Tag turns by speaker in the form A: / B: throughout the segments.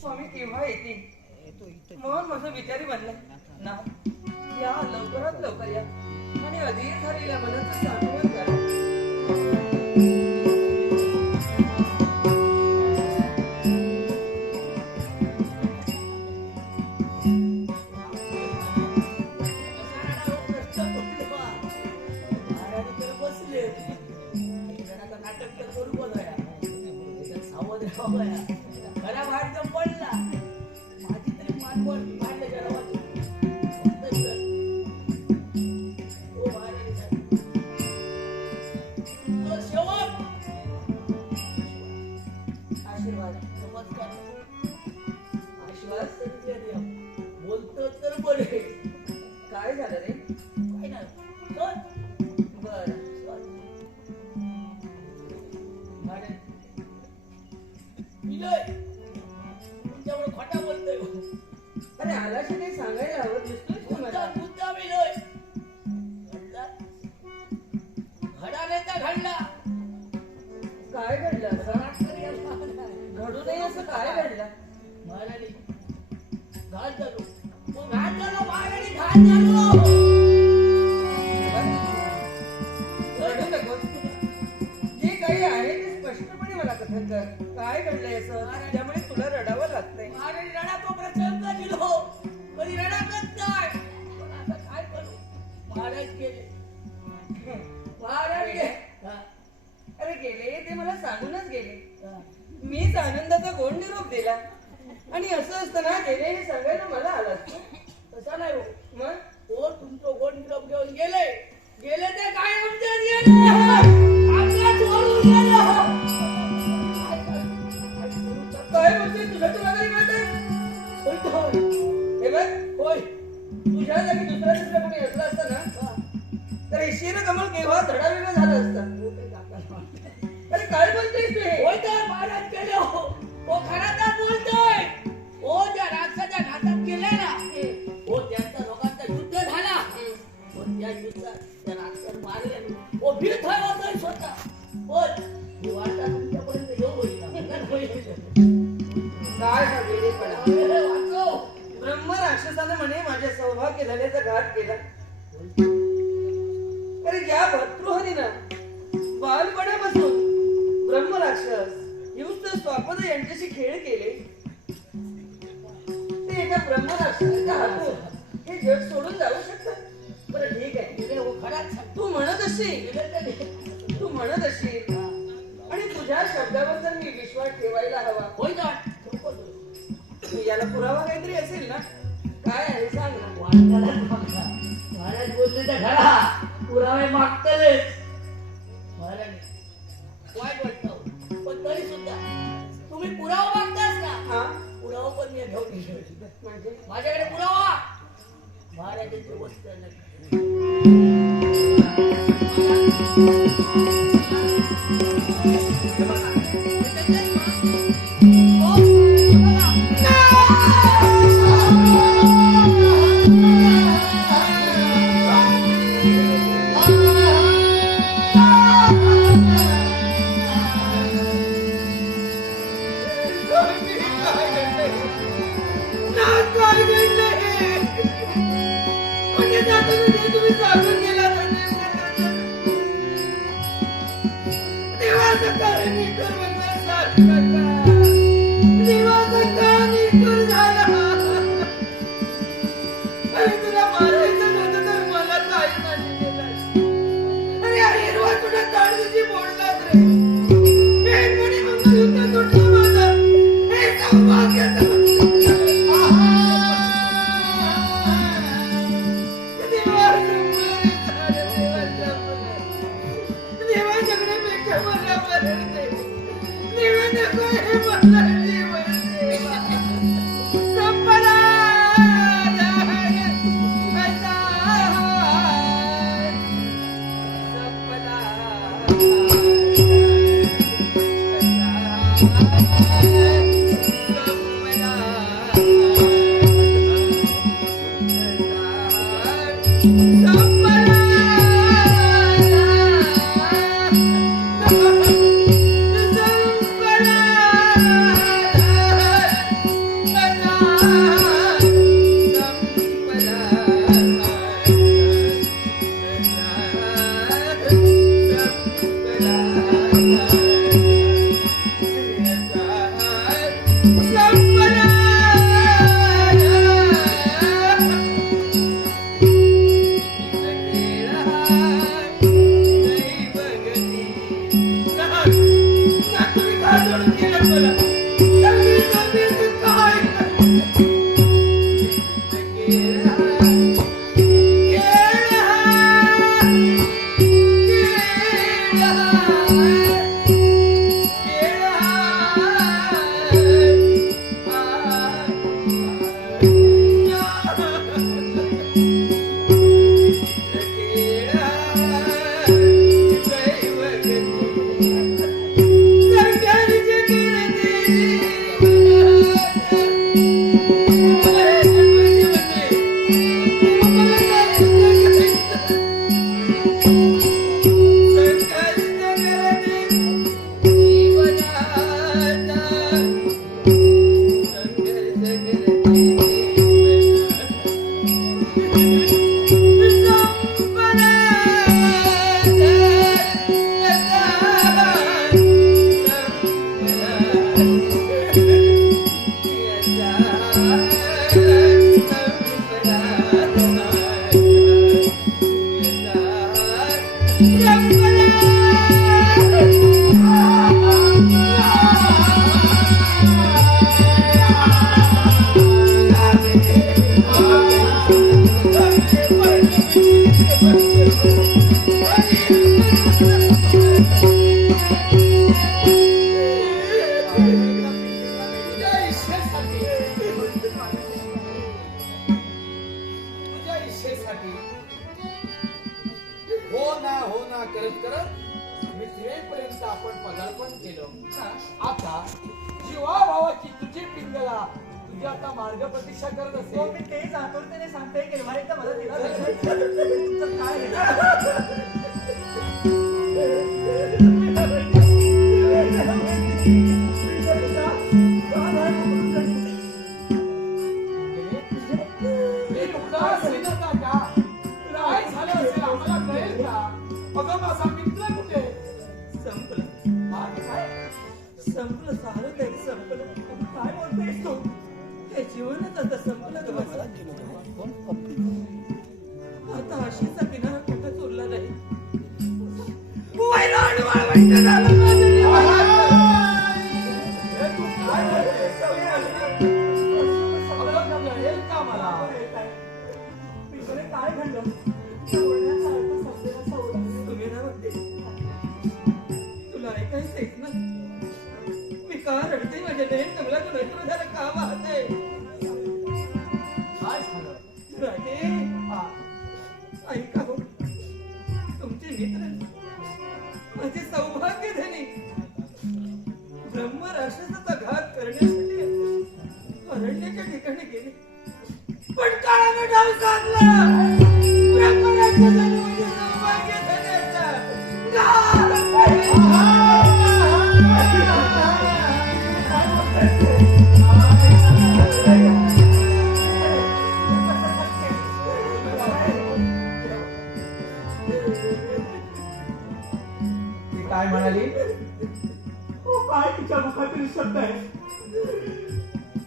A: स्वामी केव्हा येतील मग माझं विचारी बनलाय ना या लवकरात लवकर या. आणि अधीर झालेल्या मनाचं सांत्वन करा
B: Yeah.
A: काय
B: घडलं?
A: असं घडू नये असं काय घडलं?
B: महाराणी झालो झालो महाराणी झालो
A: रडू जे काही आहे ते स्पष्टपणे मला कथन कर. काय घडलंय असं? त्यामुळे तुला
B: रडा. गेले हे
A: सांगायला मला आला
B: तसा नाही हो.
A: मग?
B: ओ तुमचं गोंड घेऊन गेले गेले ते काय आमच्यात गेले
A: ब्रह्म राक्षस युस्त स्वापद यांच्याशी खेळ केले. ते एका ब्रह्म राक्षसाच्या हातून हे जग सोडून जाऊ शकतात. बरं ठीक आहे. तू म्हणत असशील.
B: गेले.
A: तू म्हणत असशील. आणि तुझ्या शब्दावर जर मी विश्वास ठेवायला हवा.
B: होय
A: तू याला पुरावा काहीतरी असेल ना? काय आहे सांग. ना
B: बोलले तर खरा पुरावे मागतलेच. मी घेऊन माझ्याकडे पुरावा! महाराजांची गोष्ट
C: हो ना हो करत करत मित्रेपर्यंत आपण पदार्पण केलं. आता जीवा भावाची तुझी पिंगला. तुझी आता मार्ग प्रतीक्षा करत
A: हो,
C: असेल
A: मी तेच आतुरतेने सांगते की एकदा मला तिला काय? संपलं सारं संपलं. काय बोलतेस तू? हे जीवनच आता संपलं ग माझं. आता आशीचा किनारा कुठंच उरला नाही? वैराण वाळवंट झालं.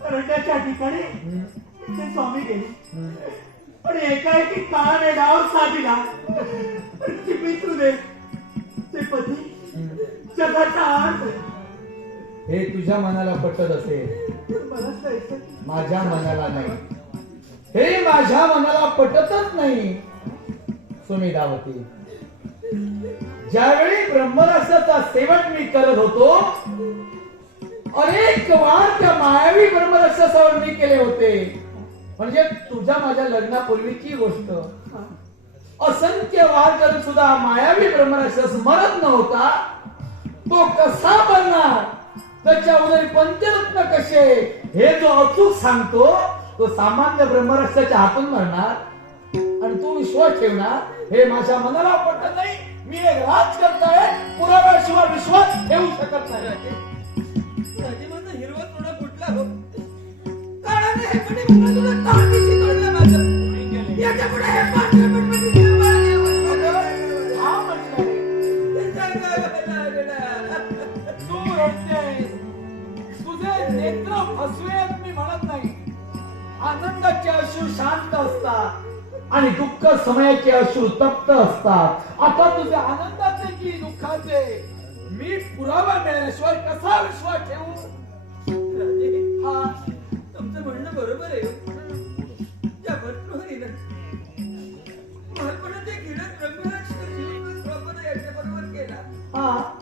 D: शब्द ठिकाणी ते स्वामी गेले. पण एकाएकी काळाने डाव साधीला. चिपितू दे ते पती जगाचा आर्थ
C: हे तुझ्या मनाला पटत असेल. माझ्या मनाला नाही. हे माझ्या मनाला पटतच नाही. सुमेधावती ज्यावेळी ब्रह्मराक्षाचा सेवक मी करत होतो अनेक वार त्या मायावी ब्रह्मराक्षसावर मी केले होते. म्हणजे तुझ्या माझ्या लग्नापूर्वीची गोष्ट. असंख्य वार करून सुद्धा मायावी ब्रह्मराक्षस मरत नव्हता तो कसा बनणार त्याच्या उदरी पंचरत्न कसे? हे जो अचूक सांगतो तो सामान्य ब्रह्मरक्षाच्या हातून मरणार. आणि तू विश्वास ठेवणार हे माझ्या मनाला पटत नाही. मी एक राज करताय पुराव्याशिवाय विश्वास ठेवू शकत नाही. आणि दुःख समयाचे अश्रू तप्त असतात. आता तुझे आनंदाचे की दुःखाचे? मी पुरावा मिळाल्याशिवाय कसा विश्वास ठेवू?
A: हा तुमचं म्हणणं बरोबर आहे. त्या जीवन स्वप्न याच्याबरोबर केला.
C: हा.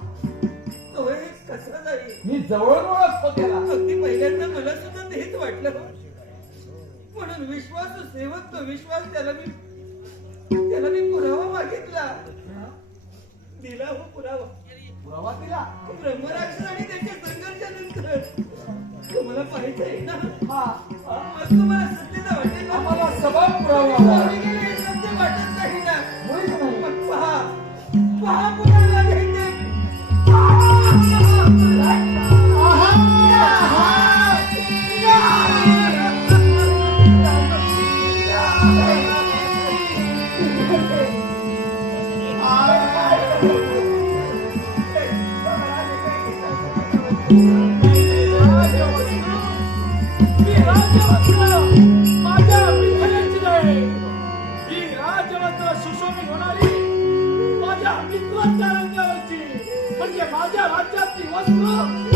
A: तो कसा जाईल?
C: मी जवळून ओळखतो त्याला.
A: अगदी पहिल्यांदा मला सुद्धा तेच वाटलं. म्हणून विश्वास सेवक तो विश्वास त्याला मी त्याला मी पुरावा मागितला. पुरावा ब्रह्मराक्षर आणि त्याच्या संघर्षानंतर. तुम्हाला पाहिजे ना.
C: हा.
A: मग तुम्हाला सत्यता वाटेल ना.
C: आम्हाला सबब पुरावा होणारी माझ्या रंगावरची? म्हणजे माझ्या राज्यातली वस्त्र